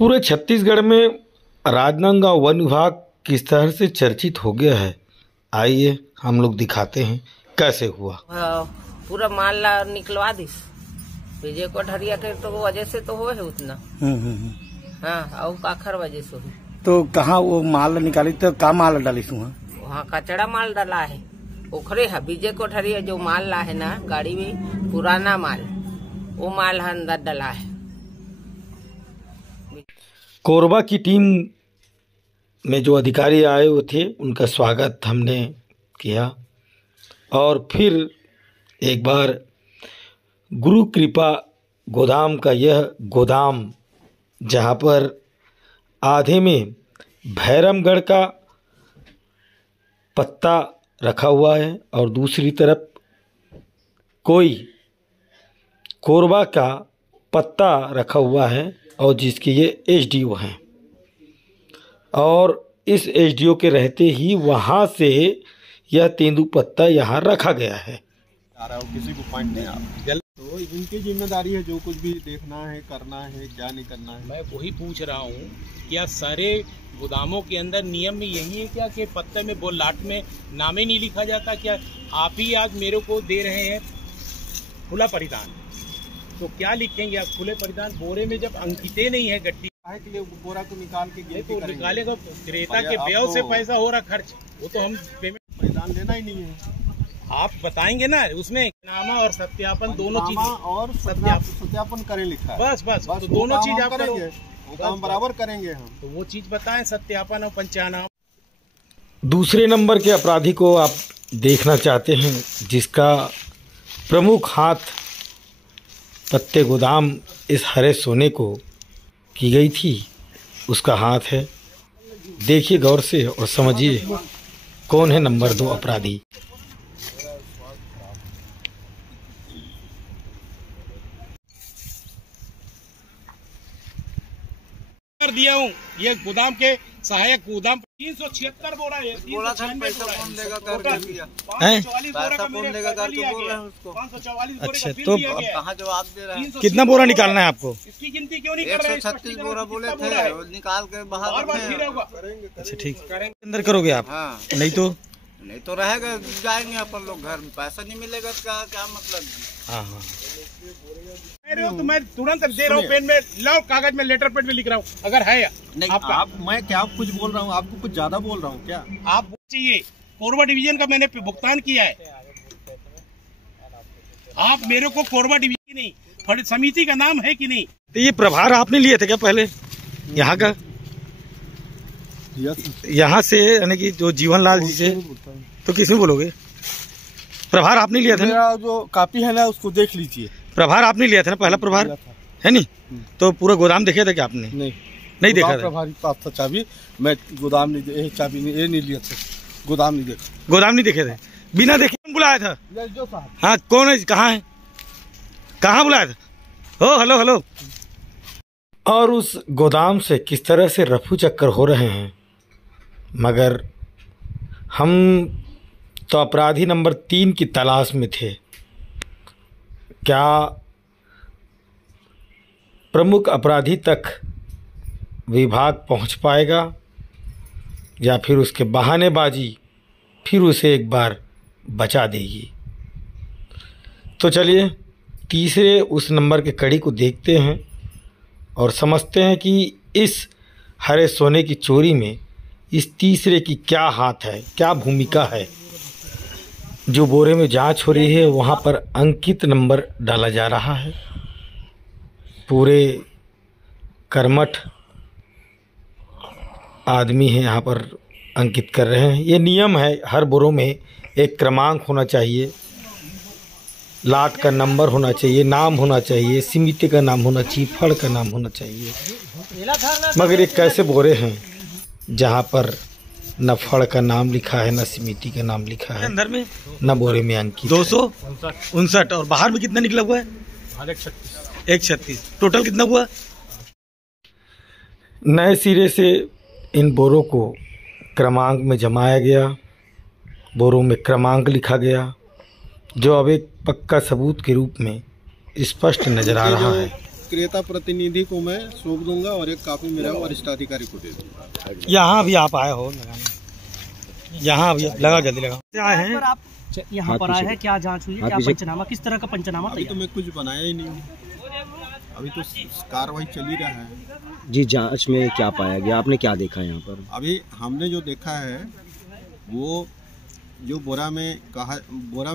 पूरे छत्तीसगढ़ में राजनांदगांव वन विभाग किस तरह से चर्चित हो गया है, आइए हम लोग दिखाते हैं कैसे हुआ। पूरा माल ला निकलवा दिस विजय कोठरिया के तो वजह से तो हो है उतना। हाँ और काखर वजह से हुई। तो कहाँ वो माल निकाली तो का माल डाली वहाँ कचड़ा माल डाला है ओखरे है विजय कोठरिया जो माल ला है ना गाड़ी में पुराना माल वो माल अंदर डाला है। कोरबा की टीम में जो अधिकारी आए हुए थे उनका स्वागत हमने किया और फिर एक बार गुरु कृपा गोदाम का यह गोदाम जहाँ पर आधे में भैरमगढ़ का पत्ता रखा हुआ है और दूसरी तरफ कोई कोरबा का पत्ता रखा हुआ है और जिसके ये एसडीओ हैं और इस एसडीओ के रहते ही वहाँ से यह तेंदुपत्ता यहाँ रखा गया है। किसी को पॉइंट नहीं आप तो इनकी जिम्मेदारी है जो कुछ भी देखना है करना है क्या नहीं करना है। मैं वही पूछ रहा हूँ क्या सारे गोदामों के अंदर नियम में यही है क्या कि पत्ते में वो लाट में नाम ही नहीं लिखा जाता? क्या आप ही आज मेरे को दे रहे हैं खुला परिधान, तो क्या लिखेंगे आप? खुले परिधान बोरे में जब अंकिते नहीं है गट्टी के लिए बोरा को निकाल के तो निकालेगा क्रेता के व्यय से पैसा हो रहा खर्च, वो तो हम पेमेंट परिधान लेना ही नहीं है। आप बताएंगे ना उसमें नामा और सत्यापन दोनों चीज और सत्यापन करें लिखा है। बस तो दोनों चीज आप करेंगे वो काम बराबर करेंगे हम। तो वो चीज बताएं सत्यापन और पंचानामा। दूसरे नंबर के अपराधी को आप देखना चाहते हैं जिसका प्रमुख हाथ पत्ते गोदाम इस हरे सोने को की गई थी, उसका हाथ है। देखिए गौर से और समझिए कौन है नंबर 2 अपराधी। कर दिया हूँ ये गोदाम के सहायक गोदाम 376 बोरा है। पैसा कौन देगा कर दिया 544 बोरा का कौन देगा कर तो बोल रहे हैं उसको। 544 बोरे अच्छा, का तो कहाँ जवाब दे रहा है? कितना बोरा निकालना है आपको? इसकी गिनती क्यों नहीं कर रहे? 136 बोरा बोले थे निकाल के बाहर। अच्छा ठीक अंदर करोगे आप? हाँ नहीं तो रहेगा जाएंगे अपन लोग घर में, पैसा नहीं मिलेगा तो क्या मतलब। हाँ हाँ तो मैं तुरंत दे रहा हूँ पेन में, लाओ कागज में लेटर पेड में लिख रहा हूँ अगर है नहीं आप मैं क्या कुछ बोल रहा हूँ आपको कुछ ज्यादा बोल रहा हूँ क्या? आप चाहिए कोरबा डिवीजन का मैंने भुगतान किया है। आप मेरे को कोरबा डिवीजन की नहीं समिति का नाम है कि नहीं? तो ये प्रभार आपने लिए थे क्या पहले यहाँ का? यहाँ से यानी कि जो जीवनलाल जी से तो किसमें बोलोगे? प्रभार आपने लिया था ना? मेरा जो कॉपी है ना उसको देख लीजिए। प्रभार आपने लिया था ना, पहला प्रभार है नहीं? तो पूरा गोदाम देखे थे क्या आपने? नहीं देखा था। प्रभारी पास था चाबी, मैं गोदाम नहीं चाबी नहीं, ये नहीं लिया था, गोदाम नहीं देखा। गोदाम नहीं देखे थे? बिना देखे कौन बुलाया था? जो साहब। हाँ कौन है, कहाँ है, कहाँ बुलाया था? हो हेलो। और उस गोदाम से किस तरह से रफू चक्कर हो रहे हैं, मगर हम तो अपराधी नंबर 3 की तलाश में थे। क्या प्रमुख अपराधी तक विभाग पहुंच पाएगा या फिर उसके बहानेबाजी फिर उसे एक बार बचा देगी? तो चलिए तीसरे उस नंबर के कड़ी को देखते हैं और समझते हैं कि इस हरे सोने की चोरी में इस तीसरे की क्या हाथ है, क्या भूमिका है। जो बोरे में जांच हो रही है वहाँ पर अंकित नंबर डाला जा रहा है। पूरे कर्मठ आदमी हैं यहाँ पर अंकित कर रहे हैं। ये नियम है, हर बोरों में एक क्रमांक होना चाहिए, लाट का नंबर होना चाहिए, नाम होना चाहिए, समिति का नाम होना चाहिए, फड़ का नाम होना चाहिए। मगर ये कैसे बोरे हैं जहाँ पर न फड़ का नाम लिखा है, न समिति का नाम लिखा है, अंदर में न बोरे में अंकित 259 और बाहर में कितना निकला हुआ है? 136। टोटल कितना हुआ? नए सिरे से इन बोरों को क्रमांक में जमाया गया, बोरों में क्रमांक लिखा गया, जो अब एक पक्का सबूत के रूप में स्पष्ट नज़र आ रहा है। क्रेता प्रतिनिधि को मैं सौंप दूंगा और एक कापी मेरा वरिष्ठ अधिकारी को दे दूंगा। यहाँ भी आप आए हो लगाने, यहाँ भी लगा, जल्दी लगा। आए हैं आप यहाँ पर आए हैं, क्या जांच हुई है, क्या पंचनामा, किस तरह का पंचनामा? अभी तो मैं कुछ बनाया ही नहीं हूँ, अभी तो कार्रवाई चल ही रहा है। जी, जांच में क्या पाया गया, आपने क्या देखा यहाँ पर? अभी हमने जो देखा है वो जो बोरा में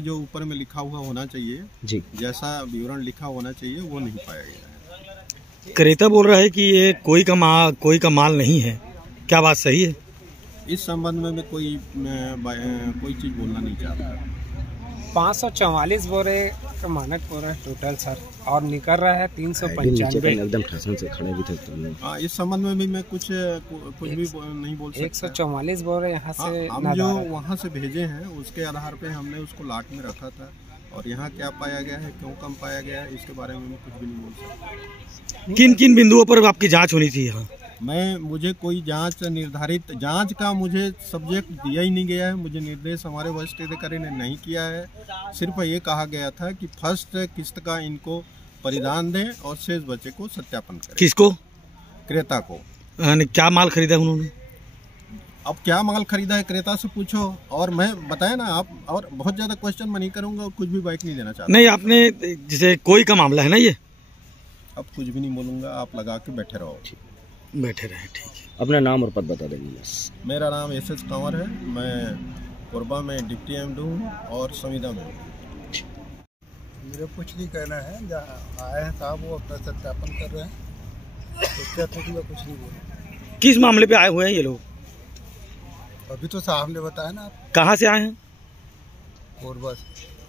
जो ऊपर में लिखा हुआ होना चाहिए जी, जैसा विवरण लिखा होना चाहिए वो नहीं पाया गया है। क्रेता बोल रहा है कि ये कोई का माल नहीं है, क्या बात सही है? इस संबंध में मैं कोई चीज़ बोलना नहीं चाहता। 544 बोरे का मानक बोरा है टोटल सर, और निकल रहा है 395। एकदम ठसन से खड़े भी थे तुम। हाँ, इस संबंध में भी मैं कुछ भी नहीं बोल सकता। 144 बोरे यहाँ से हम जो वहाँ से भेजे हैं उसके आधार पे हमने उसको लाट में रखा था, और यहाँ क्या पाया गया है, क्यों कम पाया गया है, इसके बारे में मैं कुछ भी नहीं बोल सकता। किन किन बिंदुओं पर आपकी जांच होनी थी यहाँ? मुझे कोई जांच का मुझे सब्जेक्ट दिया ही नहीं गया है, मुझे निर्देश हमारे वरिष्ठ अधिकारी ने नहीं किया है। सिर्फ ये कहा गया था कि फर्स्ट किस्त का इनको परिधान दें और शेष बचे को सत्यापन करें। किसको? क्रेता को। क्या माल खरीदा उन्होंने? अब क्या माल खरीदा है क्रेता से पूछो, और मैं बताया ना आप, और बहुत ज्यादा क्वेश्चन मैं नहीं करूंगा और कुछ भी बाइक नहीं देना चाहता। नहीं, आपने जैसे कोई का मामला है ना ये? अब कुछ भी नहीं बोलूंगा, आप लगा के बैठे रहो। बैठे रहे, ठीक है। अपना नाम और पद बता देंगे बस। मेरा नाम SS कंवर है, मैं कोरबा में डिप्टी MD हूँ और संविदा में हूँ। मेरे कुछ नहीं कहना है, जहाँ आए हैं साहब वो अपना सत्यापन कर रहे हैं, उसके अतिरिक्त मैं कुछ नहीं बोलूँ। किस मामले पे आए हुए हैं ये लोग? अभी तो साहब ने बताया ना। कहाँ से आए हैं?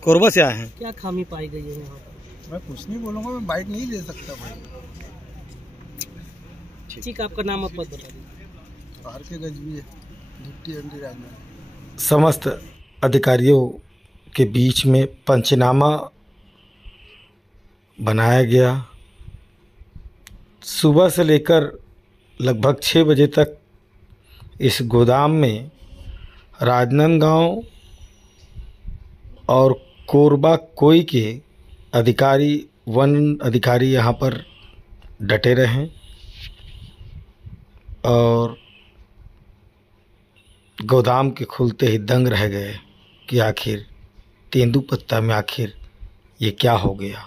कोरबा से आए हैं। क्या खामी पाई गई है यहाँ पर? मैं कुछ नहीं बोलूँगा, मैं बाइक नहीं ले सकता भाई। ठीक, आपका नाम और पद बता दीजिए। बाहर के गजबी है, डिप्टी MD राजनाथ। समस्त अधिकारियों के बीच में पंचनामा बनाया गया। सुबह से लेकर लगभग 6 बजे तक इस गोदाम में राजनांदगांव और कोरबा कोई के अधिकारी, वन अधिकारी यहाँ पर डटे रहे और गोदाम के खुलते ही दंग रह गए कि आखिर तेंदुपत्ता में आखिर ये क्या हो गया।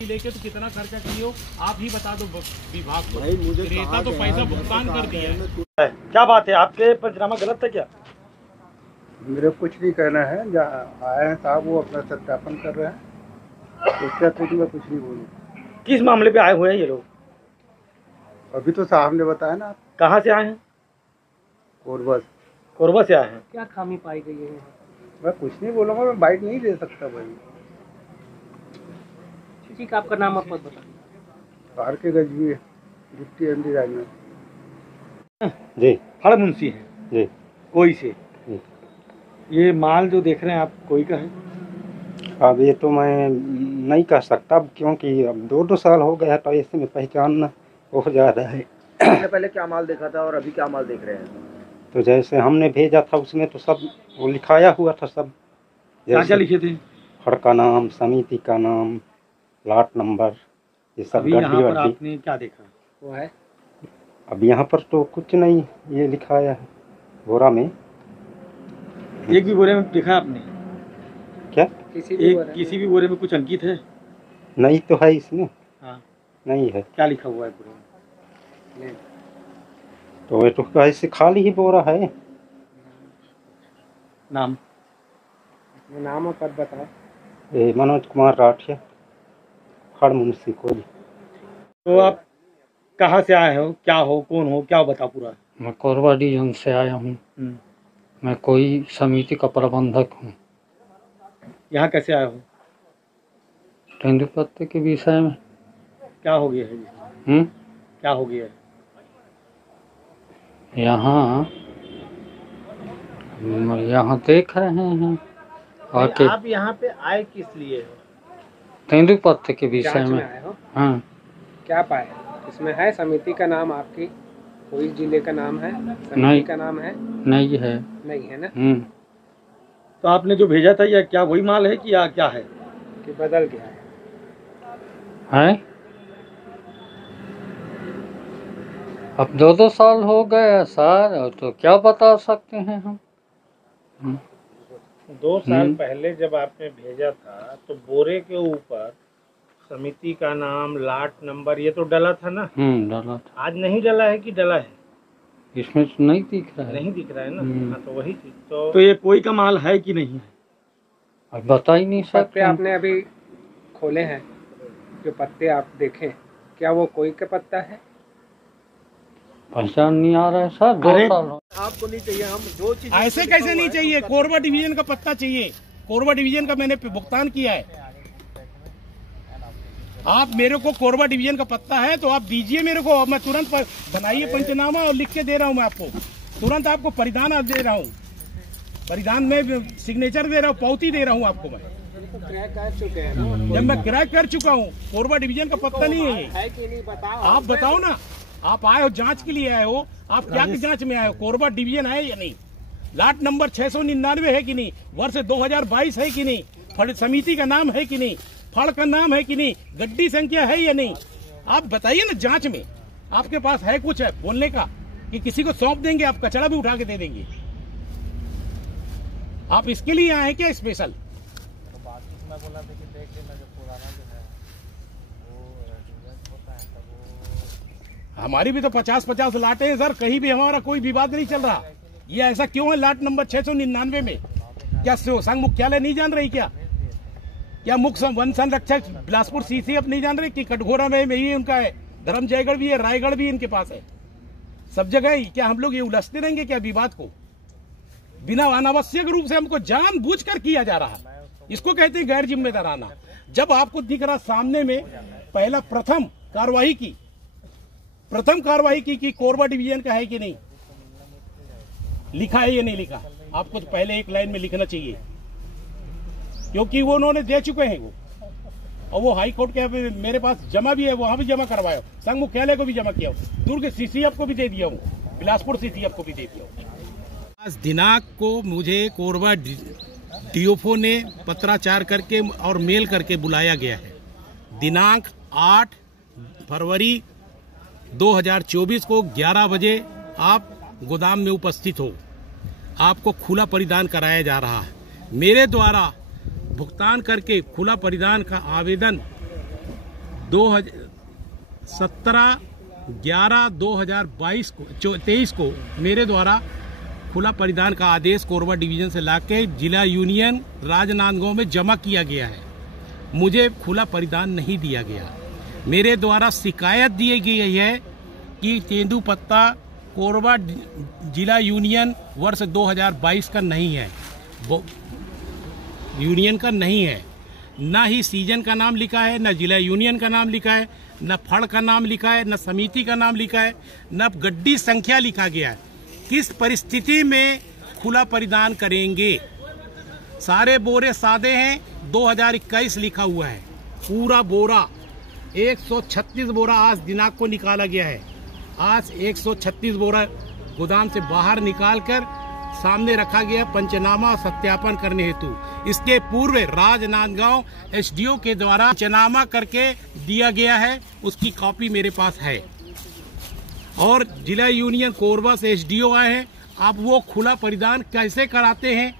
लेके तो कितना खर्चा किए हो आप ही बता दो विभाग को। भाई मुझे क्रेता तो पैसा भुगतान कर दिया है। क्या बात है, आपके पंचनामा गलत था क्या? मेरे कुछ नहीं कहना है, जहाँ आए हैं साहब वो अपना सत्यापन कर रहे हैं, उसके अतिरिक्त मैं कुछ नहीं बोलूँ। किस मामले पे आए हुए हैं ये लोग? अभी तो साहब ने बताया ना। कहाँ से आए हैं? कोरबा से आए हैं। क्या खामी पाई गई है यहाँ? मैं कुछ नहीं बोलूँगा, मैं बाइक नहीं ले सकता भाई। ठीक, आपका नाम और पद बता दीजिए। बाहर के गजबी है, डिप्टी MD राजनाथ जी। हर मुंशी है जी, कोई से। ये माल जो देख रहे हैं आप कोई का है? अब ये तो मैं नहीं कह सकता, क्योंकि अब 2 साल हो गया तो ऐसे में पहचानना बहुत ज़्यादा है। पहले क्या माल देखा था और अभी क्या माल देख रहे हैं? तो जैसे हमने भेजा था उसमें तो सब वो लिखाया हुआ था, सब क्या लिखे थे? हड़ का नाम, समिति का नाम, प्लाट नंबर, ये सब। अभी यहाँ पर आपने क्या देखा वो है? अब यहाँ पर तो कुछ नहीं ये लिखाया है बोरा में। एक भी बोरे में देखा आपने? क्या किसी भी बोरे में कुछ अंकित है? नहीं तो है इसमें। हाँ, नहीं है। क्या लिखा हुआ है बोरे में? तो ये तो ऐसे खाली ही बोरा है। नाम और पद बताओ। ये मनोज कुमार राठिया, हड़ मुंशी कोई। तो आप कहाँ से आए हो, क्या हो, कौन हो, क्या बता पूरा? मैं कोरबा डिवीजन से आया हूँ। मैं कोई समिति का प्रबंधक हूँ। यहाँ कैसे आए हो? तेंदुपत्ते के विषय में। क्या हो गया है? क्या हो गया है? यहाँ देख रहे हैं आके। आप यहाँ पे आए किस लिए हो? तेंदुपत्ते के विषय में। हाँ। क्या पाए इसमें? है समिति का नाम आपकी? कोई जिले का नाम है? समिति नहीं का नाम है? नहीं है। नहीं है ना? तो आपने जो भेजा था या क्या वही माल है कि या क्या है? कि बदल गया है? है अब 2 साल हो गए सर, तो क्या बता सकते हैं हम। 2 साल पहले जब आपने भेजा था तो बोरे के ऊपर समिति का नाम, लाट नंबर ये तो डला था ना। डला था। आज नहीं डला है कि डला है? इसमें तो नहीं दिख रहा है। नहीं दिख रहा है ना। हाँ, तो वही चीज तो ये कोई का माल है कि नहीं है, अब बता ही नहीं सकते। पत्ते आपने अभी खोले हैं, जो पत्ते आप देखें, क्या वो कोई का पत्ता है? पहचान नहीं आ रहा है सर। 2 साल हो। आपको नहीं चाहिए, हम जो चीज ऐसे कैसे नहीं चाहिए? कोरबा डिवीजन का पत्ता चाहिए। कोरबा डिवीजन का मैंने भुगतान किया है। आप मेरे को कोरबा डिवीजन का पत्ता है तो आप दीजिए मेरे को, मैं तुरंत बनाइए पंचनामा और लिख के दे रहा हूँ। मैं आपको तुरंत आपको परिधान दे रहा हूँ, परिधान में सिग्नेचर दे रहा हूँ, पावती दे रहा हूँ आपको। मैं क्रय कर चुके हैं ना। जब मैं क्रय कर चुका हूँ, कोरबा डिवीजन का पत्ता नहीं है कि नहीं बताओ। आप बताओ ना, आप आए हो जांच के लिए आए हो, आप क्या की जांच में आए हो? कोरबा डिवीजन है या नहीं? लाट नंबर 699 है कि नहीं? वर्ष 2022 है कि नहीं? फड़ समिति का नाम है कि नहीं? फड़ का नाम है कि नहीं? गड्डी संख्या है या नहीं? आप बताइए ना, जांच में आपके पास है कुछ है बोलने का कि किसी को सौंप देंगे, आप कचरा भी उठा के दे देंगे? आप इसके लिए आए हैं क्या स्पेशल? हमारी भी तो 50-50 लाटें हैं सर, कहीं भी हमारा कोई विवाद नहीं चल रहा। ये ऐसा क्यों है लाट नंबर 699 में? क्या संघ मुख्यालय नहीं जान रही क्या? क्या मुख्य वन संरक्षक बिलासपुर सीसीएफ नहीं जान रहे कि कटघोरा में ही उनका है, धर्म जयगढ़ भी है, रायगढ़ भी इनके पास है, सब जगह ही। क्या हम लोग ये उलझते रहेंगे क्या विवाद को? बिना अनावश्यक रूप से हमको जानबूझकर किया जा रहा है, इसको कहते हैं गैर जिम्मेदाराना। जब आपको दिख रहा सामने में पहला प्रथम कार्रवाई की कि कोरबा डिवीजन का है कि नहीं, लिखा है या नहीं लिखा, आपको तो पहले एक लाइन में लिखना चाहिए, क्योंकि वो उन्होंने दे चुके हैं वो, और वो हाई कोर्ट के मेरे पास जमा भी है, वहां भी जमा करवाया, संघ मुख्यालय को भी जमा किया, दुर्ग सीसीएफ को भी दे दिया हूँ, बिलासपुर सीसीएफ को भी दे दिया हूँ। आज दिनांक को मुझे कोरबा डीओफओ ने पत्राचार करके और मेल करके बुलाया गया है। दिनांक 8 फरवरी 2024 को 11 बजे आप गोदाम में उपस्थित हो, आपको खुला परिधान कराया जा रहा है। मेरे द्वारा भुगतान करके खुला परिधान का आवेदन 17/11/2023 को मेरे द्वारा खुला परिधान का आदेश कोरबा डिवीजन से लाके जिला यूनियन राजनांदगांव में जमा किया गया है। मुझे खुला परिधान नहीं दिया गया। मेरे द्वारा शिकायत दी गई है कि तेंदुपत्ता कोरबा जिला यूनियन वर्ष 2022 का नहीं है, वो यूनियन का नहीं है, ना ही सीजन का नाम लिखा है, ना जिला यूनियन का नाम लिखा है, न फड़ का नाम लिखा है, न समिति का नाम लिखा है, न गड्डी संख्या लिखा गया है। किस परिस्थिति में खुला परिधान करेंगे? सारे बोरे सादे हैं, 2021 लिखा हुआ है, पूरा बोरा 136 बोरा आज दिनांक को निकाला गया है। आज 136 बोरा गोदाम से बाहर निकालकर सामने रखा गया पंचनामा सत्यापन करने हेतु। इसके पूर्व राजनांदगांव एसडीओ के द्वारा पंचनामा करके दिया गया है, उसकी कॉपी मेरे पास है। और जिला यूनियन कोरबा से एसडीओ आए हैं। आप वो खुला परिधान कैसे कराते हैं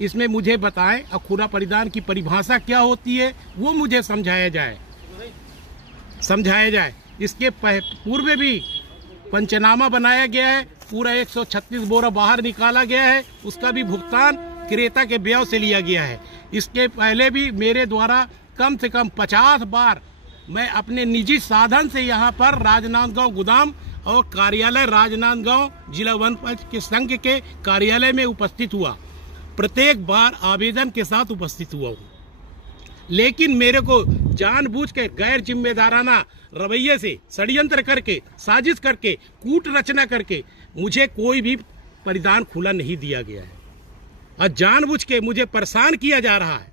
इसमें मुझे बताएं, और खुला परिधान की परिभाषा क्या होती है वो मुझे समझाया जाए। इसके पूर्व भी पंचनामा बनाया गया है, पूरा 136 बोरा बाहर निकाला गया है, उसका भी भुगतान क्रेता के व्यय से लिया गया है। इसके पहले भी मेरे द्वारा कम से कम 50 बार मैं अपने निजी साधन से यहाँ पर राजनांदगांव गोदाम और कार्यालय राजनांदगांव जिला वन के संघ के कार्यालय में उपस्थित हुआ। प्रत्येक बार आवेदन के साथ उपस्थित हुआ हूँ, लेकिन मेरे को जानबूझ के गैर जिम्मेदाराना रवैये से षड्यंत्र करके, साजिश करके, कूट रचना करके मुझे कोई भी परिधान खुला नहीं दिया गया है और जानबूझ के मुझे परेशान किया जा रहा है,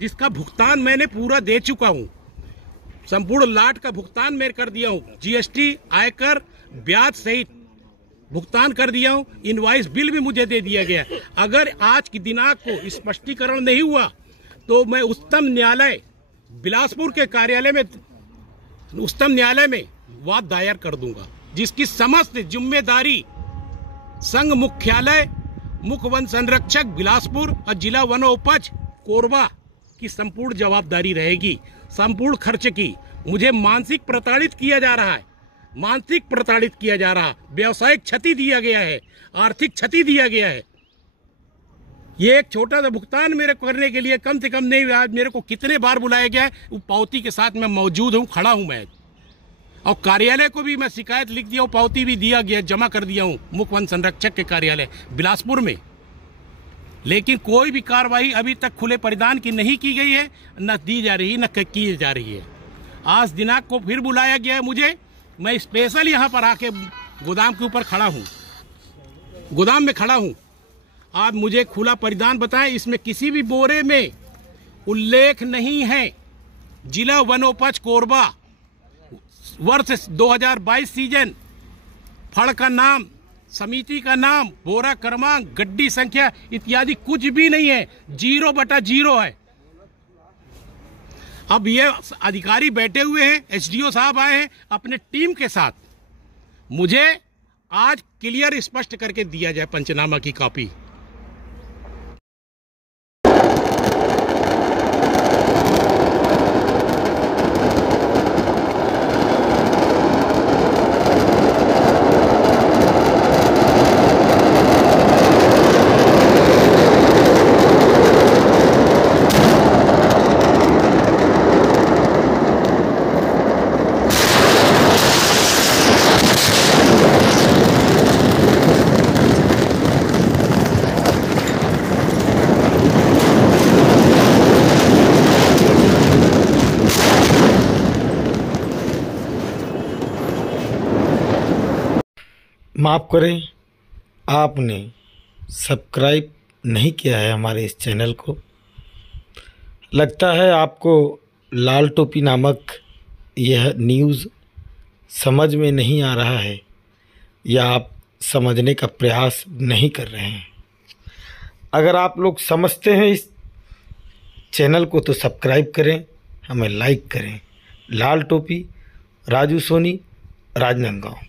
जिसका भुगतान मैंने पूरा दे चुका हूँ। संपूर्ण लाट का भुगतान मैं कर दिया हूँ, जीएसटी, आयकर, ब्याज सहित भुगतान कर दिया हूँ। इनवॉइस बिल भी मुझे दे दिया गया। अगर आज की दिनांक को स्पष्टीकरण नहीं हुआ तो मैं उच्चतम न्यायालय बिलासपुर के कार्यालय में, उच्चतम न्यायालय में वाद दायर कर दूंगा, जिसकी समस्त जिम्मेदारी संघ मुख्यालय, मुख्य वन संरक्षक बिलासपुर और जिला वनोपज कोरबा की संपूर्ण जवाबदारी रहेगी। संपूर्ण खर्च की मुझे मानसिक प्रताड़ित किया जा रहा है, मानसिक प्रताड़ित किया जा रहा, व्यवसायिक क्षति दिया गया है, आर्थिक क्षति दिया गया है। ये एक छोटा सा भुगतान मेरे करने के लिए कम से कम नहीं, आज मेरे को कितने बार बुलाया गया है, वो पावती के साथ मैं मौजूद हूँ, खड़ा हूँ मैं। और कार्यालय को भी मैं शिकायत लिख दिया हूँ, पावती भी दिया गया, जमा कर दिया हूँ मुख्य वन संरक्षक के कार्यालय बिलासपुर में। लेकिन कोई भी कार्रवाई अभी तक खुले परिधान की नहीं की गई है, न दी जा रही, न की जा रही है। आज दिनांक को फिर बुलाया गया है मुझे, मैं स्पेशल यहाँ पर आके गोदाम के ऊपर खड़ा हूँ, गोदाम में खड़ा हूँ। आप मुझे खुला परिधान बताएं, इसमें किसी भी बोरे में उल्लेख नहीं है जिला वनोपज कोरबा वर्ष 2022 सीजन, फड़ का नाम, समिति का नाम, बोरा क्रमांक, गड्डी संख्या इत्यादि कुछ भी नहीं है, 0/0 है। अब ये अधिकारी बैठे हुए हैं, एसडीओ साहब आए हैं अपने टीम के साथ, मुझे आज क्लियर स्पष्ट करके दिया जाए पंचनामा की कॉपी। माफ़ करें, आपने सब्सक्राइब नहीं किया है हमारे इस चैनल को। लगता है आपको लाल टोपी नामक यह न्यूज़ समझ में नहीं आ रहा है, या आप समझने का प्रयास नहीं कर रहे हैं। अगर आप लोग समझते हैं इस चैनल को तो सब्सक्राइब करें, हमें लाइक करें। लाल टोपी, राजू सोनी, राजनांदगांव।